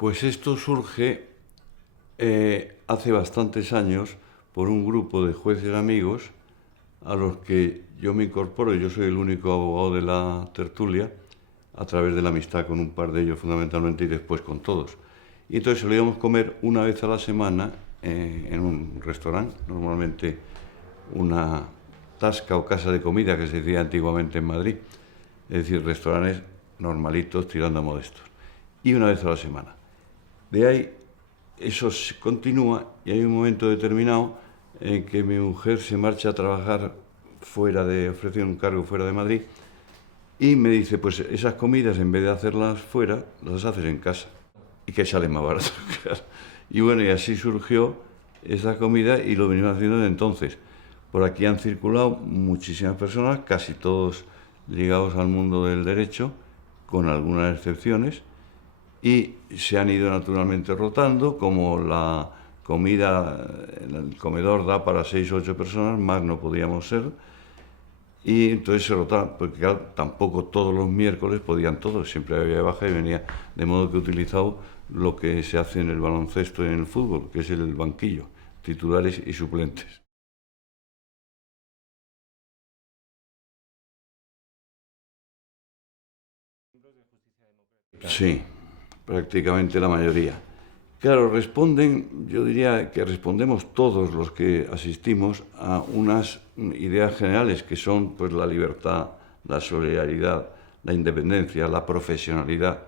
Pues esto surge hace bastantes años por un grupo de jueces amigos a los que yo me incorporo. Yo soy el único abogado de la tertulia, a través de la amistad con un par de ellos fundamentalmente y después con todos. Y entonces solíamos comer una vez a la semana en un restaurante, normalmente una tasca o casa de comida que se decía antiguamente en Madrid, es decir, restaurantes normalitos tirando a modestos, y una vez a la semana. De ahí eso se continúa y hay un momento determinado en que mi mujer se marcha a trabajar ofrece un cargo fuera de Madrid y me dice, pues esas comidas en vez de hacerlas fuera, las haces en casa y que sale más barato. Y bueno, y así surgió esa comida y lo venimos haciendo desde entonces. Por aquí han circulado muchísimas personas, casi todos ligados al mundo del derecho, con algunas excepciones, y se han ido naturalmente rotando, como la comida en el comedor da para 6 o 8 personas, más no podíamos ser, y entonces se rotaban, porque claro, tampoco todos los miércoles podían todos, siempre había baja y venía, de modo que he utilizado lo que se hace en el baloncesto y en el fútbol, que es el banquillo, titulares y suplentes. Sí, prácticamente la mayoría. Claro, yo diría que respondemos todos los que asistimos a unas ideas generales que son pues la libertad, la solidaridad, la independencia, la profesionalidad.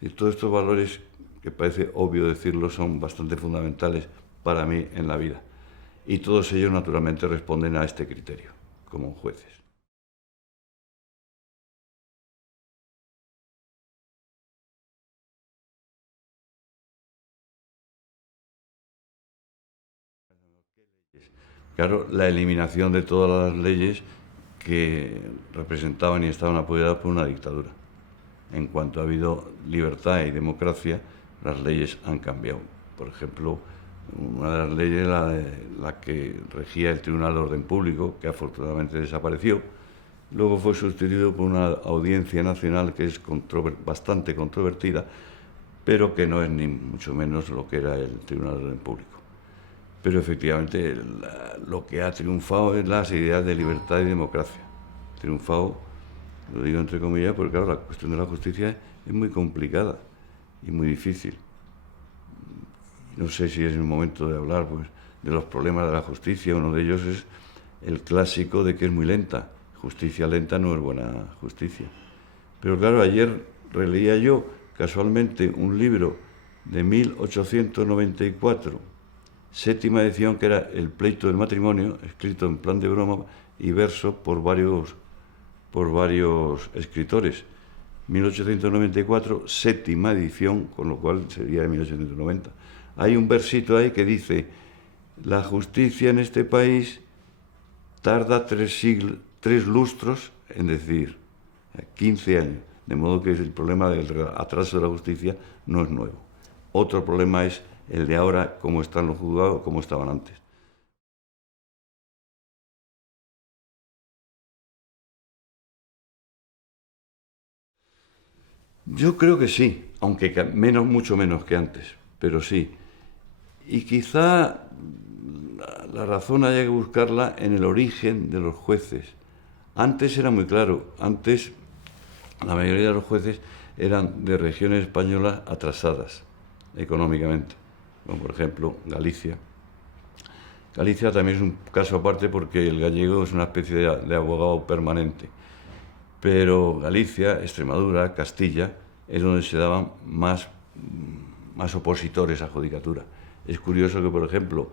Y todos estos valores, que parece obvio decirlo, son bastante fundamentales para mí en la vida. Y todos ellos naturalmente responden a este criterio, como jueces. Claro, la eliminación de todas las leyes que representaban y estaban apoyadas por una dictadura. En cuanto ha habido libertad y democracia, las leyes han cambiado. Por ejemplo, una de las leyes, la que regía el Tribunal de Orden Público, que afortunadamente desapareció, luego fue sustituido por una audiencia nacional que es bastante controvertida, pero que no es ni mucho menos lo que era el Tribunal de Orden Público. Pero efectivamente lo que ha triunfado es las ideas de libertad y democracia. Triunfado, lo digo entre comillas, porque claro, la cuestión de la justicia es muy complicada y muy difícil. No sé si es el momento de hablar pues, de los problemas de la justicia. Uno de ellos es el clásico de que es muy lenta. Justicia lenta no es buena justicia. Pero claro, ayer releía yo casualmente un libro de 1894, séptima edición, que era El pleito del matrimonio, escrito en plan de broma y verso por varios escritores. 1894, séptima edición, con lo cual sería de 1890. Hay un versito ahí que dice, la justicia en este país tarda 3 lustros, en decir, 15 años. De modo que el problema del atraso de la justicia no es nuevo. Otro problema es el de ahora, cómo están los juzgados, cómo estaban antes. Yo creo que sí, aunque mucho menos que antes, pero sí. Y quizá la razón haya que buscarla en el origen de los jueces. Antes era muy claro, antes la mayoría de los jueces eran de regiones españolas atrasadas económicamente, como por ejemplo Galicia. Galicia también es un caso aparte porque el gallego es una especie de abogado permanente. Pero Galicia, Extremadura, Castilla, es donde se daban más opositores a judicatura. Es curioso que, por ejemplo,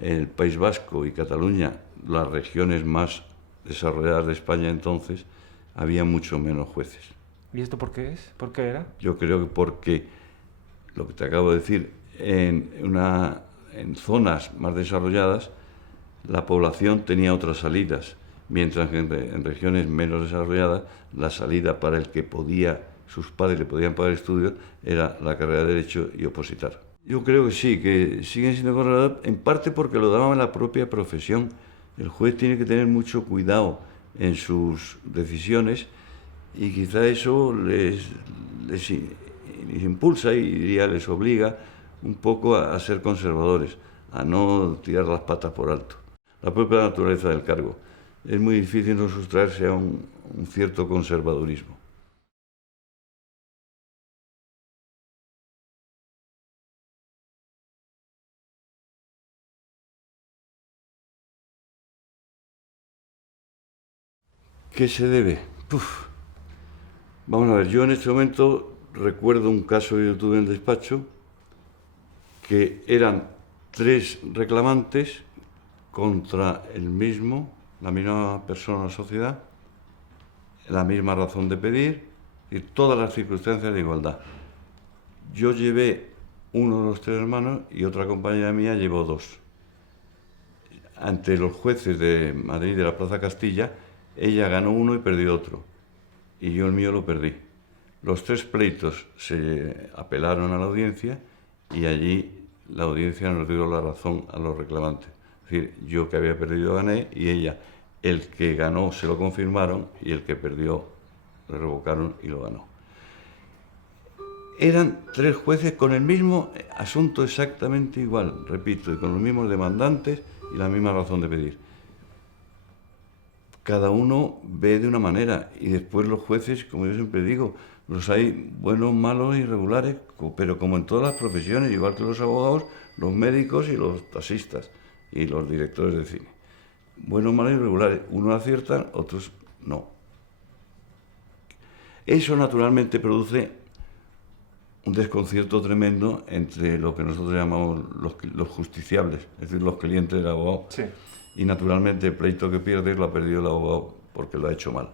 el País Vasco y Cataluña, las regiones más desarrolladas de España entonces, había mucho menos jueces. ¿Y esto por qué es? ¿Por qué era? Yo creo que porque, lo que te acabo de decir, en zonas más desarrolladas, la población tenía otras salidas, mientras que en regiones menos desarrolladas, la salida para el que sus padres le podían pagar estudios, era la carrera de Derecho y opositar. Yo creo que sí, que siguen siendo conservadores, en parte porque lo daban en la propia profesión. El juez tiene que tener mucho cuidado en sus decisiones y quizá eso les impulsa y ya les obliga un poco a ser conservadores, a no tirar las patas por alto. La propia naturaleza del cargo. Es muy difícil no sustraerse a un cierto conservadurismo. ¿Qué se debe? Vamos a ver, yo en este momento recuerdo un caso que yo tuve en el despacho, que eran 3 reclamantes contra la misma persona o sociedad, la misma razón de pedir y todas las circunstancias de igualdad. Yo llevé uno de los 3 hermanos y otra compañera mía llevó 2. Ante los jueces de Madrid de la Plaza Castilla, ella ganó uno y perdió otro, y yo el mío lo perdí. Los 3 pleitos se apelaron a la audiencia y allí la audiencia nos dio la razón a los reclamantes. Es decir, yo que había perdido gané y ella, el que ganó se lo confirmaron y el que perdió le revocaron y lo ganó. Eran 3 jueces con el mismo asunto exactamente igual, repito, y con los mismos demandantes y la misma razón de pedir. Cada uno ve de una manera y después los jueces, como yo siempre digo, los hay buenos, malos y regulares, pero como en todas las profesiones, igual que los abogados, los médicos y los taxistas y los directores de cine. Buenos, malos y regulares. Unos aciertan, otros no. Eso naturalmente produce un desconcierto tremendo entre lo que nosotros llamamos los justiciables, es decir, los clientes del abogado. Sí. Y naturalmente el pleito que pierdes lo ha perdido el abogado porque lo ha hecho mal.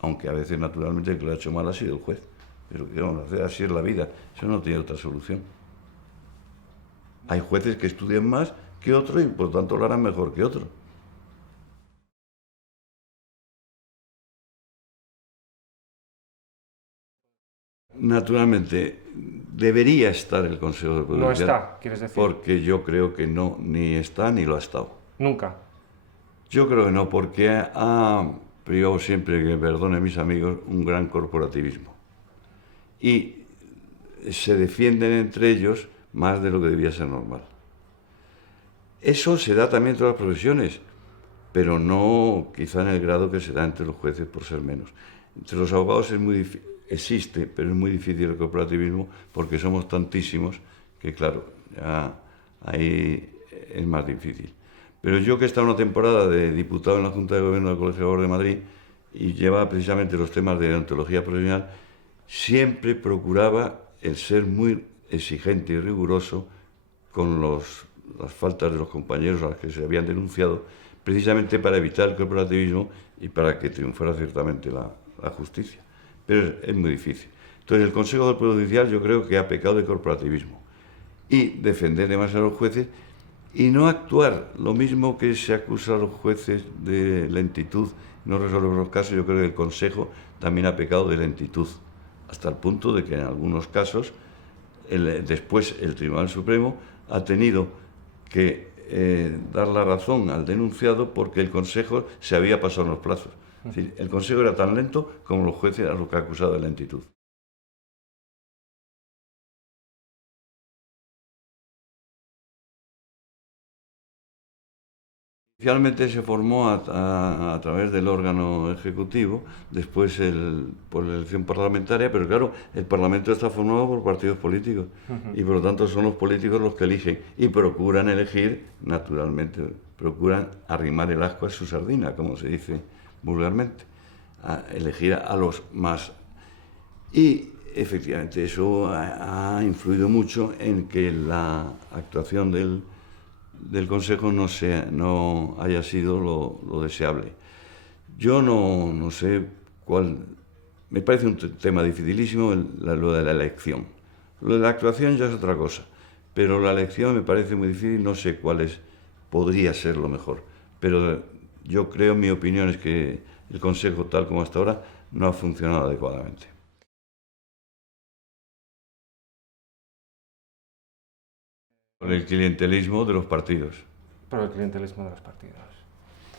Aunque a veces naturalmente el que lo ha hecho mal ha sido el juez. Pero ¿qué vamos a hacer? Así es la vida. Eso no tiene otra solución. Hay jueces que estudian más que otros y por tanto lo harán mejor que otros. Naturalmente, debería estar el Consejo de Poder Judicial. No está, quieres decir. Porque yo creo que no, ni está ni lo ha estado. Nunca. Yo creo que no, porque ha privado siempre, que perdone mis amigos, un gran corporativismo. Y se defienden entre ellos más de lo que debía ser normal. Eso se da también en todas las profesiones, pero no quizá en el grado que se da entre los jueces por ser menos. Entre los abogados existe, pero es muy difícil el corporativismo porque somos tantísimos que, claro, ya ahí es más difícil. Pero yo, que he estado una temporada de diputado en la Junta de Gobierno del Colegio de Abogados de Madrid y llevaba precisamente los temas de deontología profesional, siempre procuraba el ser muy exigente y riguroso con las faltas de los compañeros a las que se habían denunciado, precisamente para evitar el corporativismo y para que triunfara ciertamente la justicia. Pero es muy difícil. Entonces, el Consejo del Poder Judicial yo creo que ha pecado de corporativismo y defender demasiado a los jueces y no actuar. Lo mismo que se acusa a los jueces de lentitud, no resolver los casos, yo creo que el Consejo también ha pecado de lentitud, hasta el punto de que en algunos casos después el Tribunal Supremo ha tenido que dar la razón al denunciado porque el Consejo se había pasado en los plazos. Es decir, el Consejo era tan lento como los jueces a los que ha acusado de lentitud. Inicialmente se formó a través del órgano ejecutivo, después por la elección parlamentaria, pero claro, el Parlamento está formado por partidos políticos y por lo tanto son los políticos los que eligen y procuran elegir, naturalmente, procuran arrimar el ascua a su sardina, como se dice vulgarmente, a elegir a los más. Y efectivamente eso ha influido mucho en que la actuación del Consejo no haya sido lo deseable. Yo no sé cuál. Me parece un tema dificilísimo lo de la elección. Lo de la actuación ya es otra cosa, pero la elección me parece muy difícil, no sé podría ser lo mejor. Pero yo creo, mi opinión es que el Consejo, tal como hasta ahora, no ha funcionado adecuadamente. Por el clientelismo de los partidos. Por el clientelismo de los partidos.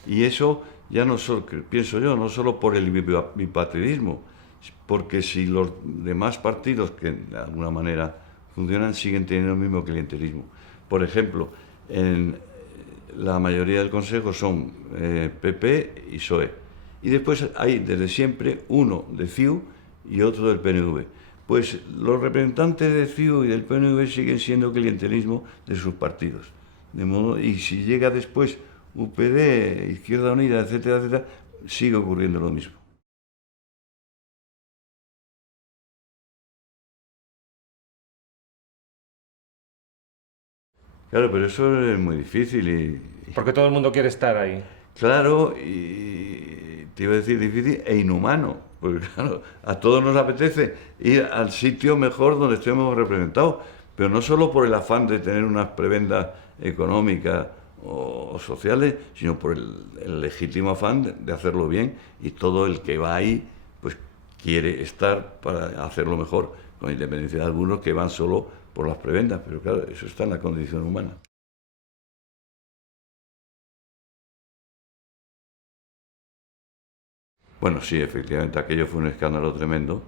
Y eso ya no solo, pienso yo, no solo por el bipartidismo, porque si los demás partidos que de alguna manera funcionan siguen teniendo el mismo clientelismo. Por ejemplo, en la mayoría del Consejo son PP y PSOE. Y después hay desde siempre uno de CiU y otro del PNV. Pues los representantes de CiU y del PNV siguen siendo clientelismo de sus partidos. De modo, y si llega después UPD, Izquierda Unida, etcétera, etcétera, sigue ocurriendo lo mismo. Claro, pero eso es muy difícil y Porque todo el mundo quiere estar ahí. claro, y te iba a decir difícil e inhumano, porque claro, a todos nos apetece ir al sitio mejor donde estemos representados, pero no solo por el afán de tener unas prebendas económicas o sociales, sino por el legítimo afán de hacerlo bien, y todo el que va ahí pues quiere estar para hacerlo mejor, con independencia de algunos que van solo por las prebendas, pero claro, eso está en la condición humana. Bueno, sí, efectivamente, aquello fue un escándalo tremendo,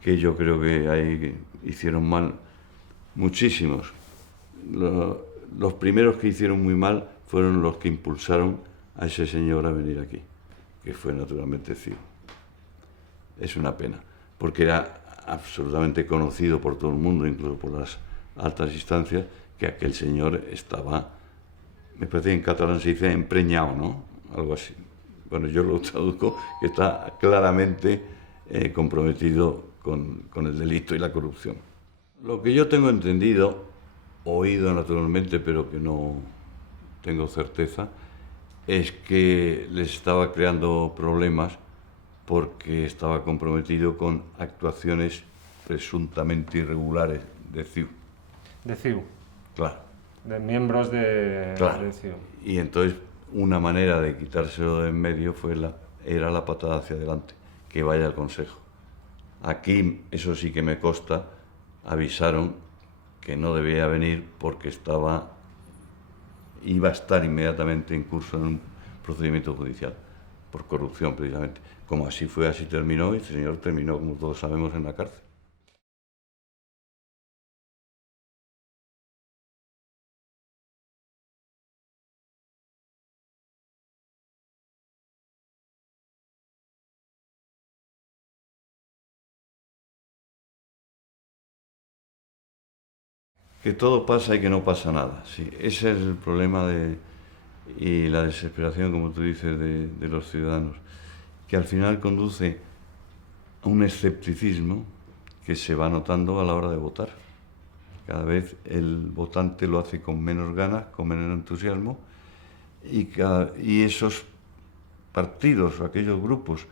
que yo creo que ahí hicieron mal muchísimos. Los primeros que hicieron muy mal fueron los que impulsaron a ese señor a venir aquí, que fue naturalmente CiU. Es una pena, porque era absolutamente conocido por todo el mundo, incluso por las altas instancias, que aquel señor estaba, me parece que en catalán se dice empreñado, ¿no? Algo así. Bueno, yo lo traduzco, que está claramente comprometido con el delito y la corrupción. Lo que yo tengo entendido, oído naturalmente, pero que no tengo certeza, es que les estaba creando problemas porque estaba comprometido con actuaciones presuntamente irregulares de CiU. De CiU. Claro. De miembros de CiU. Y entonces una manera de quitárselo de en medio era la patada hacia adelante, que vaya al Consejo. Aquí, eso sí que me consta, avisaron que no debía venir porque iba a estar inmediatamente en curso en un procedimiento judicial, por corrupción precisamente. Como así fue, así terminó, y este señor terminó, como todos sabemos, en la cárcel. Que todo pasa y que no pasa nada. Sí, ese es el problema y la desesperación, como tú dices, de los ciudadanos, que al final conduce a un escepticismo que se va notando a la hora de votar. Cada vez el votante lo hace con menos ganas, con menos entusiasmo, y esos partidos o aquellos grupos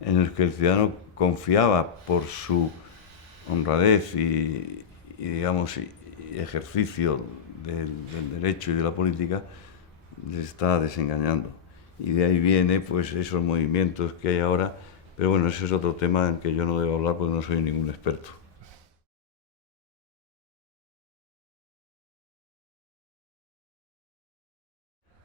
en los que el ciudadano confiaba por su honradez y digamos, y ejercicio del derecho y de la política, les está desengañando. Y de ahí viene pues esos movimientos que hay ahora, pero bueno, ese es otro tema en que yo no debo hablar porque no soy ningún experto.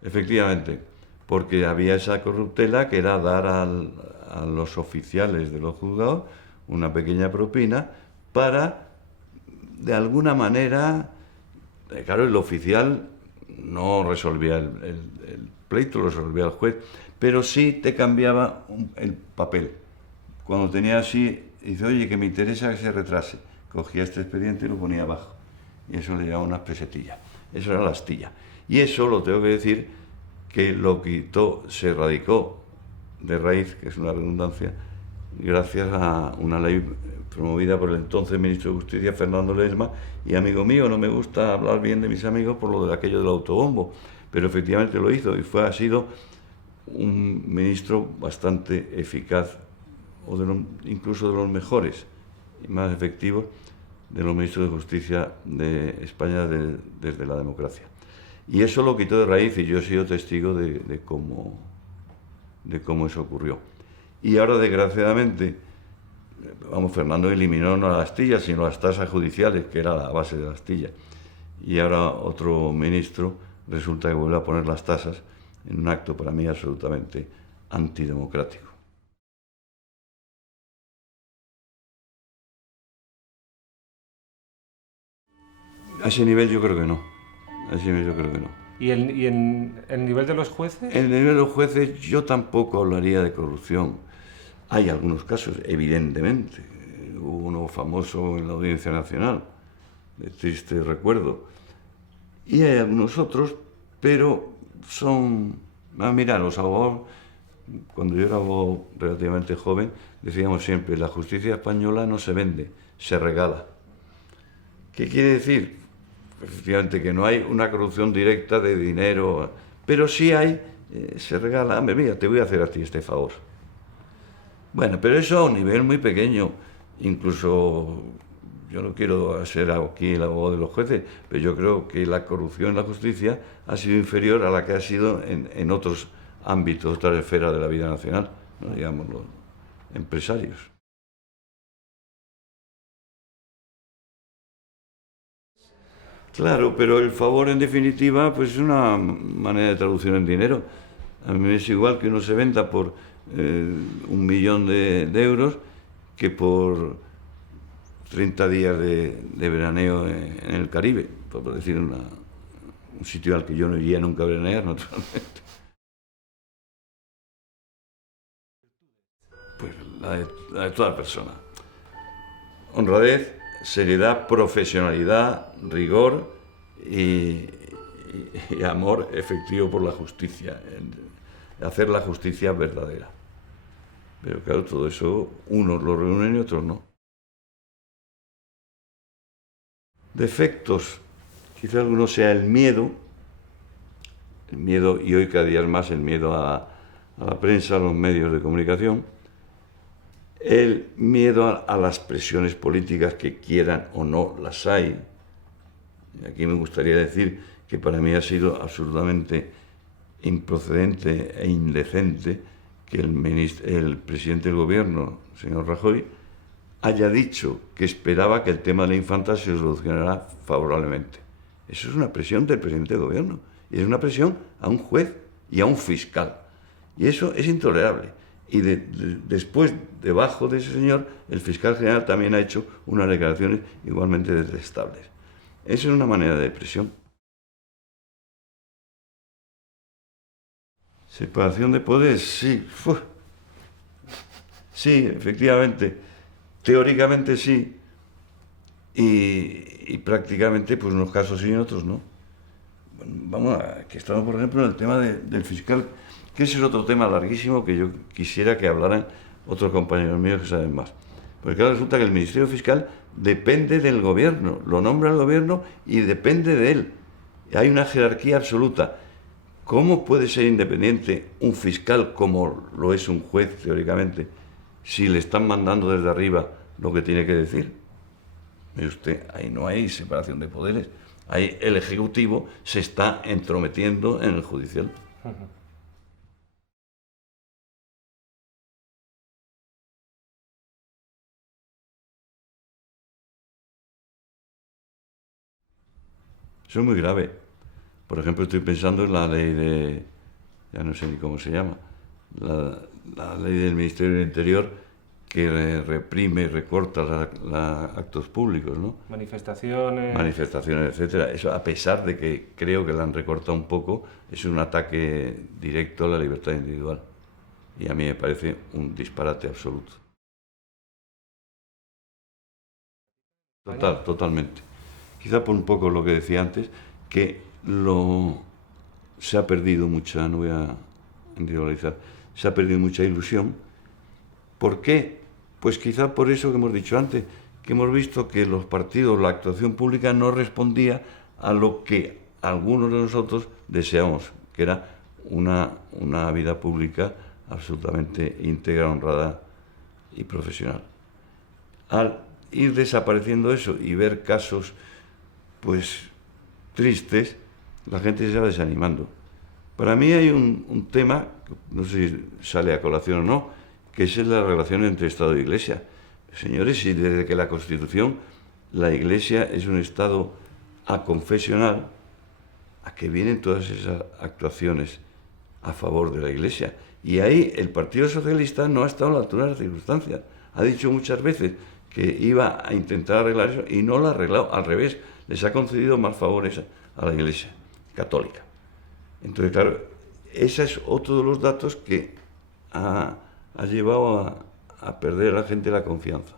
Efectivamente, porque había esa corruptela que era dar a los oficiales de los juzgados una pequeña propina para, de alguna manera, claro, el oficial no resolvía el pleito, lo resolvía el juez, pero sí te cambiaba el papel. Cuando tenía así, dice, oye, que me interesa que se retrase, cogía este expediente y lo ponía abajo, y eso le llevaba unas pesetillas. Eso era la astilla. Y eso, lo tengo que decir, que lo quitó, se erradicó de raíz, que es una redundancia, gracias a una ley promovida por el entonces ministro de Justicia, Fernando Ledesma, y amigo mío, no me gusta hablar bien de mis amigos por lo de aquello del autobombo, pero efectivamente lo hizo y ha sido un ministro bastante eficaz, o incluso de los mejores y más efectivos de los ministros de Justicia de España desde la democracia. Y eso lo quitó de raíz y yo he sido testigo de cómo eso ocurrió. Y ahora, desgraciadamente, Fernando eliminó no las astillas, sino las tasas judiciales, que era la base de la astilla. Y ahora otro ministro resulta que vuelve a poner las tasas en un acto para mí absolutamente antidemocrático. A ese nivel yo creo que no. A ese nivel yo creo que no. ¿Y en el nivel de los jueces? En el nivel de los jueces yo tampoco hablaría de corrupción. Hay algunos casos, evidentemente. Hubo uno famoso en la Audiencia Nacional, de triste recuerdo. Y hay algunos otros, pero son... mira, los abogados, cuando yo era abogado relativamente joven, decíamos siempre, la justicia española no se vende, se regala. ¿Qué quiere decir? Efectivamente, que no hay una corrupción directa de dinero, pero sí hay, se regala, hombre, mira, te voy a hacer a ti este favor. Bueno, pero eso a un nivel muy pequeño, incluso yo no quiero ser aquí el abogado de los jueces, pero yo creo que la corrupción en la justicia ha sido inferior a la que ha sido en otros ámbitos, otras esferas de la vida nacional, ¿no? Digamos, los empresarios. Claro, pero el favor, en definitiva, pues es una manera de traducción en dinero. A mí me es igual que uno se venda por 1.000.000 de euros que por 30 días de veraneo en el Caribe, por decir un sitio al que yo no iría nunca a veranear, naturalmente. Pues la de toda persona. Honradez, seriedad, profesionalidad, rigor y amor efectivo por la justicia, hacer la justicia verdadera. Pero claro, todo eso unos lo reúnen y otros no. Defectos, quizá alguno sea el miedo, y hoy cada día es más el miedo a la prensa, a los medios de comunicación, el miedo a las presiones políticas, que quieran o no las hay. Y aquí me gustaría decir que para mí ha sido absolutamente improcedente e indecente que el presidente del gobierno, señor Rajoy, haya dicho que esperaba que el tema de la infanta se solucionara favorablemente. Eso es una presión del presidente del gobierno, y es una presión a un juez y a un fiscal. Y eso es intolerable. Y después, debajo de ese señor, el fiscal general también ha hecho unas declaraciones igualmente detestables. Esa es una manera de presión. Separación de poderes, sí. Sí, efectivamente. Teóricamente sí. Y prácticamente, pues en unos casos sí y en otros no. Bueno, vamos a que estamos, por ejemplo, en el tema del fiscal, que ese es otro tema larguísimo que yo quisiera que hablaran otros compañeros míos que saben más. Porque claro, resulta que el Ministerio Fiscal depende del gobierno, lo nombra el gobierno y depende de él. Hay una jerarquía absoluta. ¿Cómo puede ser independiente un fiscal como lo es un juez, teóricamente, si le están mandando desde arriba lo que tiene que decir? Mire usted, ahí no hay separación de poderes. Ahí el Ejecutivo se está entrometiendo en el judicial. Eso es muy grave. Por ejemplo, estoy pensando en la ley de... ya no sé ni cómo se llama. La ley del Ministerio del Interior que reprime y recorta actos públicos, ¿no? Manifestaciones, etcétera. Eso, a pesar de que creo que la han recortado un poco, es un ataque directo a la libertad individual. Y a mí me parece un disparate absoluto. Totalmente. Quizá por un poco lo que decía antes, que se ha perdido mucha, no voy a individualizar, se ha perdido mucha ilusión. ¿Por qué? Pues quizá por eso que hemos dicho antes, que hemos visto que los partidos, la actuación pública no respondía a lo que algunos de nosotros deseamos, que era una vida pública absolutamente íntegra, honrada y profesional. Al ir desapareciendo eso y ver casos, pues, tristes, la gente se va desanimando. Para mí hay un tema, no sé si sale a colación o no, que es la relación entre Estado e Iglesia. Señores, y desde que la Constitución, la Iglesia es un Estado aconfesional, ¿a qué vienen todas esas actuaciones a favor de la Iglesia? Y ahí el Partido Socialista no ha estado a la altura de las circunstancias. Ha dicho muchas veces que iba a intentar arreglar eso y no lo ha arreglado. Al revés, les ha concedido más favores a la Iglesia católica. Entonces, claro, ese es otro de los datos que ha llevado a perder a la gente la confianza.